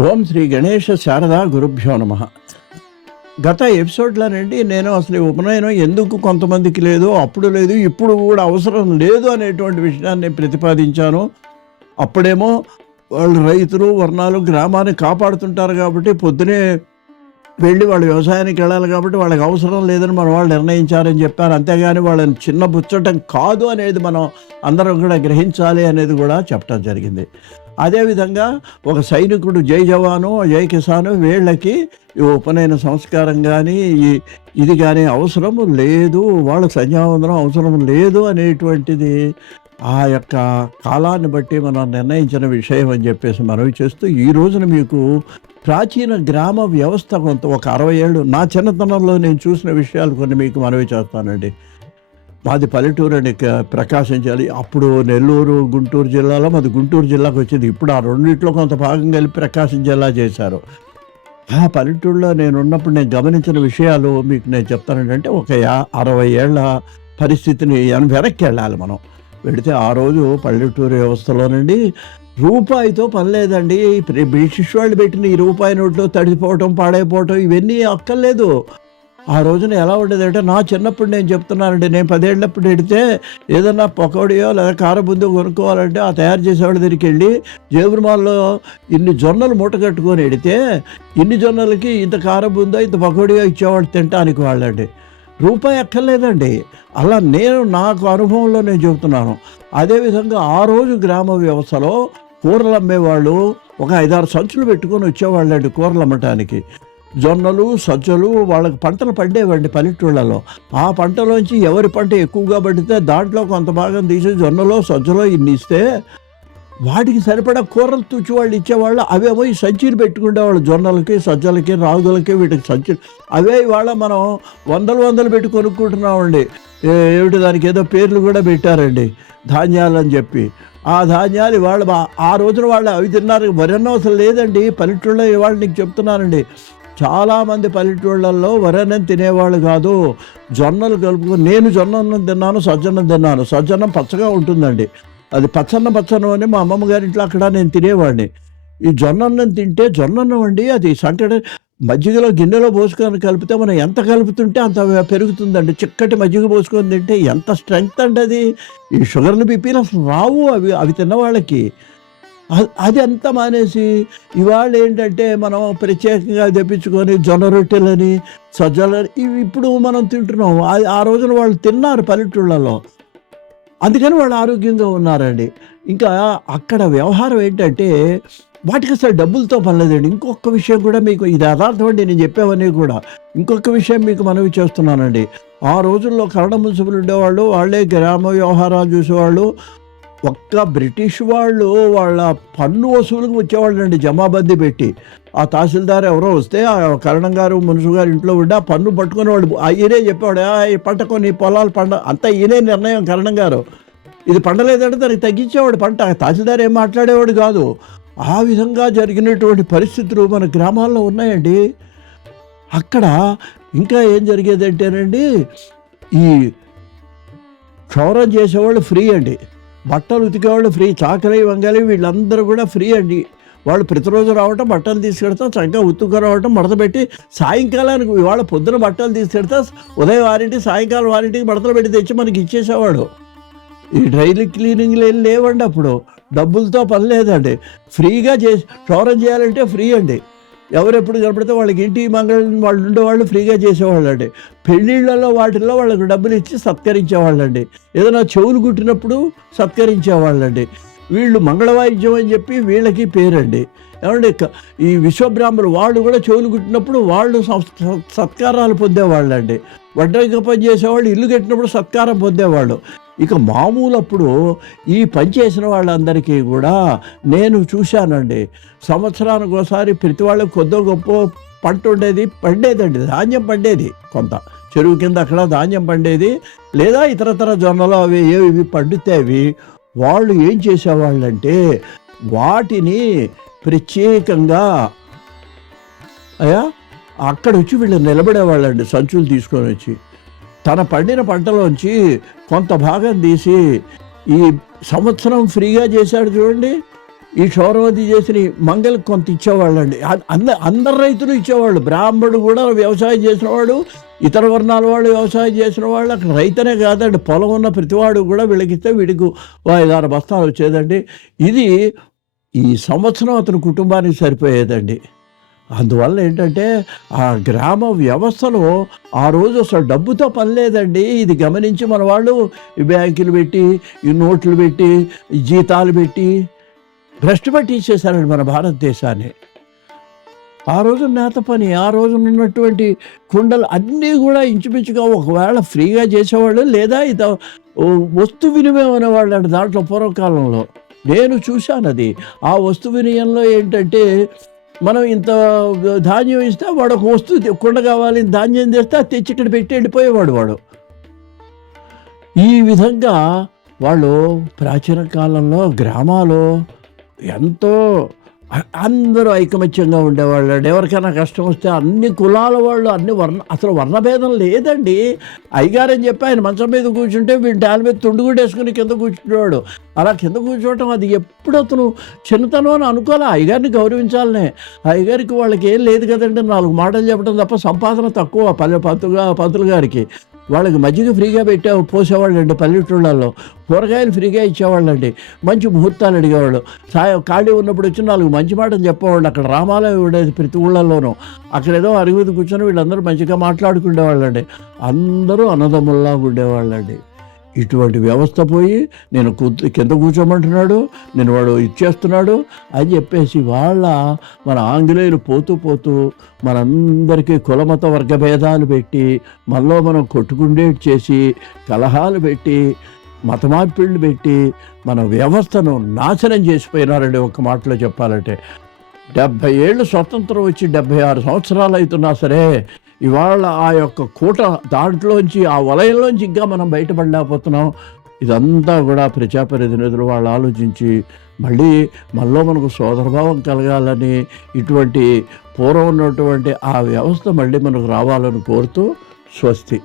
ఓం శ్రీ గణేష శారదా గురుభ్యో నమ. గత ఎపిసోడ్లోనండి నేను అసలు ఉపనయనం ఎందుకు కొంతమందికి లేదు అప్పుడు లేదు ఇప్పుడు కూడా అవసరం లేదు అనేటువంటి విషయాన్ని ప్రతిపాదించాను. అప్పుడేమో వాళ్ళు రైతులు వర్ణాలు గ్రామాన్ని కాపాడుతుంటారు కాబట్టి పొద్దునే వెళ్ళి వాళ్ళు వ్యవసాయానికి వెళ్ళాలి కాబట్టి వాళ్ళకి అవసరం లేదని మన వాళ్ళు నిర్ణయించారని చెప్పారు. అంతేగాని వాళ్ళని చిన్న బుచ్చటం కాదు అనేది మనం అందరం కూడా గ్రహించాలి అనేది కూడా చెప్పడం జరిగింది. అదేవిధంగా ఒక సైనికుడు జై జవాను జై కిసాను వీళ్ళకి ఈ ఉపనయన సంస్కారం కానీ ఇది కానీ అవసరం లేదు వాళ్ళ సంధ్యావందనం అవసరం లేదు అనేటువంటిది ఆ యొక్క కాలాన్ని బట్టి మనం నిర్ణయించిన విషయం అని చెప్పేసి మనవి చేస్తూ ఈ రోజున మీకు ప్రాచీన గ్రామ వ్యవస్థ కొంత ఒక అరవై ఏళ్ళు నా చిన్నతనంలో నేను చూసిన విషయాలు కొన్ని మీకు మనవి చేస్తానండి. మాది పల్లెటూరు అని క- ప్రకాశించాలి. అప్పుడు నెల్లూరు గుంటూరు జిల్లాలో మాది గుంటూరు జిల్లాకు వచ్చింది. ఇప్పుడు ఆ రెండింటిలో కొంత భాగం కలిపి ప్రకాశం జిల్లా చేశారు. ఆ పల్లెటూరులో నేను ఉన్నప్పుడు నేను గమనించిన విషయాలు మీకు నేను చెప్తానంటే ఒక యా అరవై ఏళ్ళ పరిస్థితిని వెనక్కి వెళ్ళాలి మనం. వెళితే ఆ రోజు పల్లెటూరు వ్యవస్థలోనండి రూపాయితో పని లేదండి. బ్రిటిష్ వాళ్ళు పెట్టిన ఈ రూపాయి నోట్లో తడిపోవటం పాడైపోవటం ఇవన్నీ అక్కర్లేదు. ఆ రోజున ఎలా ఉండేదంటే నా చిన్నప్పుడు నేను చెప్తున్నానండి నేను పదేళ్ళప్పుడు ఎడితే ఏదన్నా పకోడియో లేదా కారబుందో కొనుక్కోవాలంటే ఆ తయారు చేసేవాళ్ళ దగ్గరికి వెళ్ళి జేబురుమాల్లో ఇన్ని జొన్నలు మూట కట్టుకొని ఎడితే ఇన్ని జొన్నలకి ఇంత కారబుందో ఇంత పకోడియో ఇచ్చేవాళ్ళు తినటానికి వాళ్ళండి. రూపాయి ఎక్కర్లేదండి అలా నేను నాకు అనుభవంలో నేను చెబుతున్నాను. అదేవిధంగా ఆ రోజు గ్రామ వ్యవస్థలో కూరలు అమ్మేవాళ్ళు ఒక ఐదారు సంచులు పెట్టుకొని వచ్చేవాళ్ళండి కూరలు అమ్మటానికి. జొన్నలు సజ్జలు వాళ్ళకి పంటలు పండేవండి పల్లెటూళ్ళలో. ఆ పంటలోంచి ఎవరి పంట ఎక్కువగా పడితే దాంట్లో కొంత భాగం తీసి జొన్నలో సజ్జలో ఇన్ని ఇస్తే వాటికి సరిపడా కూరలు తుచ్చి వాళ్ళు ఇచ్చేవాళ్ళు అవే పోయి సంచిని పెట్టుకునేవాళ్ళు జొన్నలకి సజ్జలకి రాగులకి వీటికి సంచి. అవే ఇవాళ మనం వందలు వందలు పెట్టి కొనుక్కుంటున్నామండి. ఏమిటి దానికి ఏదో పేర్లు కూడా పెట్టారండి ధాన్యాలు అని చెప్పి. ఆ ధాన్యాలు ఇవాళ ఆ రోజున వాళ్ళు అవి తిన్నారు మరెన్నో అవసరం లేదండి పల్లెటూళ్ళలో ఇవాళ నీకు చెప్తున్నానండి. చాలామంది పల్లెటూళ్ళల్లో వరన్నం తినేవాళ్ళు కాదు. జొన్నలు కలుపుకొని నేను జొన్నన్నం తిన్నాను సజ్జన్నం తిన్నాను. సజ్జన్నం పచ్చగా ఉంటుందండి. అది పచ్చన్న పచ్చన్నం అని మా అమ్మమ్మ గారి ఇంట్లో అక్కడ నేను తినేవాడిని. ఈ జొన్నన్నం తింటే జొన్నన్నం అండి అది సంటడ మజ్జిగలో గిన్నెలో పోసుకొని కలిపితే మనం ఎంత కలుపుతుంటే అంత పెరుగుతుందండి. చిక్కటి మజ్జిగ పోసుకొని తింటే ఎంత స్ట్రెంగ్త్ అండి అది. ఈ షుగర్లు బీపీలు అసలు రావు అవి అవి తిన్న వాళ్ళకి. అది అంతా మానేసి ఇవాళ ఏంటంటే మనం ప్రత్యేకంగా తెప్పించుకొని జొన్న రొట్టెలని సజ్జలని ఇవి ఇప్పుడు మనం తింటున్నాం. ఆ- ఆ రోజున వాళ్ళు తిన్నారు పల్లెటూళ్ళలో. అందుకని వాళ్ళు ఆరోగ్యంగా ఉన్నారండి. ఇంకా అక్కడ వ్యవహారం ఏంటంటే వాటికి అసలు డబ్బులతో పనిలేదండి ఇంకొక విషయం కూడా మీకు ఇది యథార్థం అండి నేను చెప్పేవన్నీ కూడా. ఇంకొక విషయం మీకు మనవి చేస్తున్నానండి. ఆ రోజుల్లో కన్నడ మున్సిపల్ ఉండేవాళ్ళు వాళ్ళే గ్రామ వ్యవహారాలు చూసేవాళ్ళు ఒక్క బ్రిటిష్ వాళ్ళు వాళ్ళ పన్ను వసూలుకు వచ్చేవాళ్ళు అండి జమాబందీ పెట్టి. ఆ తహసీల్దార్ ఎవరో వస్తే ఆ కరణం గారు మునుసు గారు ఇంట్లో ఉండి ఆ పన్ను పట్టుకునేవాడు. ఈయనే చెప్పాడు "ఆ, ఈ పంట కొన్ని పొలాలు పండ అంతా ఈయనే నిర్ణయం కరణం గారు. ఇది పండలేదంటే దానికి తగ్గించేవాడు పంట. తహసీల్దార్ ఏం మాట్లాడేవాడు కాదు. ఆ విధంగా జరిగినటువంటి పరిస్థితులు మన గ్రామాల్లో ఉన్నాయండి. అక్కడ ఇంకా ఏం జరిగేది అంటేనండి ఈ క్షౌరం చేసేవాళ్ళు ఫ్రీ అండి. బట్టలు ఉతికేవాళ్ళు ఫ్రీ చాకలి వంగాలి వీళ్ళందరూ కూడా ఫ్రీ అండి. వాళ్ళు ప్రతిరోజు రావటం బట్టలు తీసుకెడతాం చక్కగా ఉత్తుక రావటం మడత పెట్టి సాయంకాలానికి ఇవాళ పొద్దున బట్టలు తీసుకెడతా ఉదయం వారింటి సాయంకాలం వారింటికి మడతలు పెట్టి తెచ్చి మనకి ఇచ్చేసేవాడు. ఈ డ్రైలీ క్లీనింగ్లు ఏం లేవండి అప్పుడు. డబ్బులతో పని లేదండి. ఫ్రీగా చేసి క్షౌరం చేయాలంటే ఫ్రీ అండి. ఎవరెప్పుడు కనపడితే వాళ్ళకి ఇంటి మంగళం వాళ్ళు ఉండేవాళ్ళు ఫ్రీగా చేసేవాళ్ళండి. పెళ్ళిళ్ళలో వాటిల్లో వాళ్ళకి డబ్బులు ఇచ్చి సత్కరించేవాళ్ళండి. ఏదైనా చెవులు కుట్టినప్పుడు సత్కరించేవాళ్ళండి. వీళ్ళు మంగళవాయిద్యం అని చెప్పి వీళ్ళకి పేరండి. ఏమంటే ఈ విశ్వబ్రాహ్మణులు వాళ్ళు కూడా చెవులు కుట్టినప్పుడు వాళ్ళు సత్కారాలు పొందేవాళ్ళండి. వడ్రంగ పని చేసేవాళ్ళు ఇల్లు కట్టినప్పుడు సత్కారం పొందేవాళ్ళు. ఇక మామూలు అప్పుడు ఈ పని చేసిన వాళ్ళందరికీ కూడా నేను చూశానండి. సంవత్సరానికి ఒకసారి ప్రతి వాళ్ళకి కొద్దో గొప్ప పంట ఉండేది పండేదండి. ధాన్యం పండేది కొంత. చెరువు కింద అక్కడ ధాన్యం పండేది. లేదా ఇతరతర జొన్నలు అవి ఏవి ఇవి పండితే అవి వాళ్ళు ఏం చేసేవాళ్ళంటే వాటిని ప్రత్యేకంగా అయ్యా అక్కడ వచ్చి వీళ్ళు నిలబడేవాళ్ళండి. సంచులు తీసుకొని వచ్చి. తన పండిన పంటలోంచి కొంత భాగం తీసి ఈ సంవత్సరం ఫ్రీగా చేశాడు చూడండి. ఈ క్షౌరవతి చేసిన మంగళకి కొంత ఇచ్చేవాళ్ళండి. అండి అంద అందరు రైతులు ఇచ్చేవాళ్ళు. బ్రాహ్మణుడు కూడా వ్యవసాయం చేసినవాడు ఇతర వర్ణాల వాళ్ళు వ్యవసాయం చేసిన వాళ్ళు అక్కడ రైతనే కాదండి. పొలం ఉన్న ప్రతివాడు కూడా వీళ్ళకిస్తే వీడికి ఐదారు బస్తాలు వచ్చేదండి. ఇది ఈ సంవత్సరం అతని కుటుంబానికి సరిపోయేదండి. అందువల్ల ఏంటంటే ఆ గ్రామ వ్యవస్థలో ఆ రోజు అసలు డబ్బుతో పని లేదండి. ఇది గమనించి మన వాళ్ళు ఈ బ్యాంకులు పెట్టి ఈ నోట్లు పెట్టి జీతాలు పెట్టి భ్రష్టు పట్టించేశారండి మన భారతదేశాన్ని. ఆ రోజు నేత పని ఆ రోజు ఉన్నటువంటి కుండలు అన్నీ కూడా ఇంచుమించుగా ఒకవేళ ఫ్రీగా చేసేవాళ్ళు లేదా ఇది వస్తు వినిమయం అనేవాళ్ళు అండి దాంట్లో పూర్వకాలంలో. నేను చూశాను అది ఆ వస్తు వినియంలో ఏంటంటే మనం ఇంత ధాన్యం ఇస్తే వాడు ఒక వస్తువు కుండ కావాలి ధాన్యం తెస్తే అది తెచ్చి ఇక్కడ పెట్టి వెళ్ళిపోయేవాడు వాడు. ఈ విధంగా వాళ్ళు ప్రాచీన కాలంలో గ్రామాలు ఎంతో అందరూ ఐకమత్యంగా ఉండేవాళ్ళు అండి. ఎవరికైనా కష్టం వస్తే అన్ని కులాల వాళ్ళు అన్ని వర్ణ అసలు వర్ణభేదం లేదండి. అయ్యగారని చెప్పి ఆయన మంచం మీద కూర్చుంటే వీడి డాల మీద తుండుగుడేసుకుని కింద కూర్చుంటేవాడు అలా కింద కూర్చోవటం అది ఎప్పుడు అతను చిన్నతనం అని అనుకోలే. అయ్యగారిని గౌరవించాలనే. అయ్యగారికి వాళ్ళకి ఏం లేదు కదండి. నాలుగు మాటలు చెప్పడం తప్ప సంపాదన తక్కువ పల్లె పంతుగా పంతులు గారికి. వాళ్ళకి మజ్జిగ ఫ్రీగా పెట్టే పోసేవాళ్ళండి పల్లెటూళ్ళల్లో. కూరగాయలు ఫ్రీగా ఇచ్చేవాళ్ళండి. మంచి ముహూర్తాలు అడిగేవాళ్ళు. సాయం ఖాళీ ఉన్నప్పుడు వచ్చి నాలుగు మంచి మాటలు చెప్పేవాళ్ళు. అక్కడ రామాలయం ఉండేది ప్రతి ఊళ్ళల్లోనూ. అక్కడ ఏదో అరుగుది కూర్చొని వీళ్ళందరూ మంచిగా మాట్లాడుకునేవాళ్ళండి అందరూ అన్నదమ్ముల్లాగా ఉండేవాళ్ళండి. ఇటువంటి వ్యవస్థ పోయి నేను కింద కూర్చోమంటున్నాడు నేను వాడు ఇచ్చేస్తున్నాడు అని చెప్పేసి వాళ్ళ మన ఆంగ్లేయులు పోతూ పోతూ మనందరికీ కులమత వర్గ భేదాలు పెట్టి మనలో మనం కొట్టుకుండే చేసి కలహాలు పెట్టి మతమార్పిళ్ళు పెట్టి మన వ్యవస్థను నాశనం చేసిపోయినారండి ఒక మాటలో చెప్పాలంటే. డెబ్భై ఏళ్ళు స్వతంత్రం వచ్చి డెబ్భై ఆరు సంవత్సరాలు అవుతున్నా సరే ఇవాళ ఆ యొక్క కూట దాంట్లోంచి ఆ వలయంలోంచి ఇంకా మనం బయటపడలేకపోతున్నాం. ఇదంతా కూడా ప్రజాప్రతినిధులు వాళ్ళు ఆలోచించి మళ్ళీ మనలో మనకు సోదరభావం కలగాలని ఇటువంటి పూర్వం ఉన్నటువంటి ఆ వ్యవస్థ మళ్ళీ మనకు రావాలని కోరుతూ స్వస్తి.